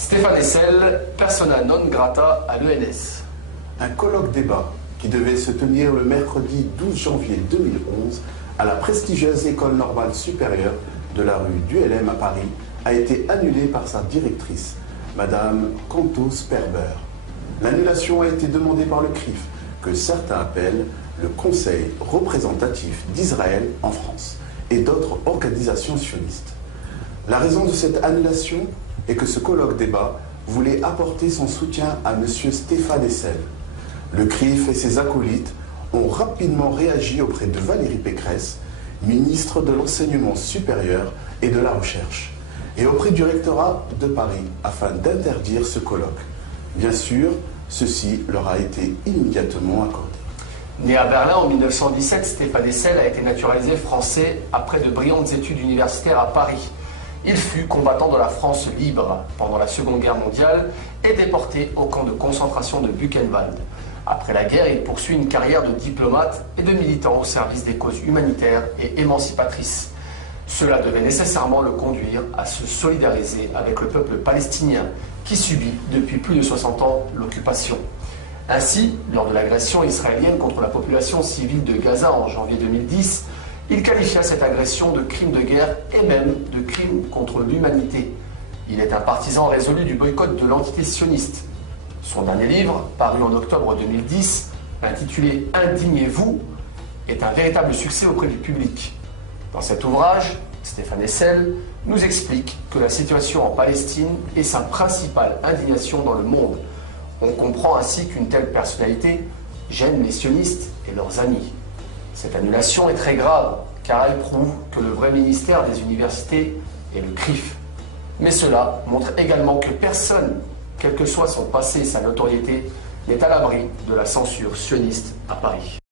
Stéphane Hessel, persona non grata à l'ENS. Un colloque-débat qui devait se tenir le mercredi 12 janvier 2011 à la prestigieuse École normale supérieure de la rue d'ULM à Paris a été annulé par sa directrice, Madame Cantos-Perber. L'annulation a été demandée par le CRIF, que certains appellent le Conseil représentatif d'Israël en France, et d'autres organisations sionistes. La raison de cette annulation est que ce colloque-débat voulait apporter son soutien à M. Stéphane Hessel. Le CRIF et ses acolytes ont rapidement réagi auprès de Valérie Pécresse, ministre de l'Enseignement supérieur et de la Recherche, et auprès du rectorat de Paris afin d'interdire ce colloque. Bien sûr, ceci leur a été immédiatement accordé. Né à Berlin en 1917, Stéphane Hessel a été naturalisé français après de brillantes études universitaires à Paris. Il fut combattant de la France libre pendant la Seconde Guerre mondiale et déporté au camp de concentration de Buchenwald. Après la guerre, il poursuit une carrière de diplomate et de militant au service des causes humanitaires et émancipatrices. Cela devait nécessairement le conduire à se solidariser avec le peuple palestinien qui subit depuis plus de 60 ans l'occupation. Ainsi, lors de l'agression israélienne contre la population civile de Gaza en janvier 2010, il qualifia cette agression de crime de guerre et même de crime contre l'humanité. Il est un partisan résolu du boycott de l'entité sioniste. Son dernier livre, paru en octobre 2010, intitulé « Indignez-vous », est un véritable succès auprès du public. Dans cet ouvrage, Stéphane Hessel nous explique que la situation en Palestine est sa principale indignation dans le monde. On comprend ainsi qu'une telle personnalité gêne les sionistes et leurs amis. Cette annulation est très grave, car elle prouve que le vrai ministère des universités est le CRIF. Mais cela montre également que personne, quel que soit son passé et sa notoriété, n'est à l'abri de la censure sioniste à Paris.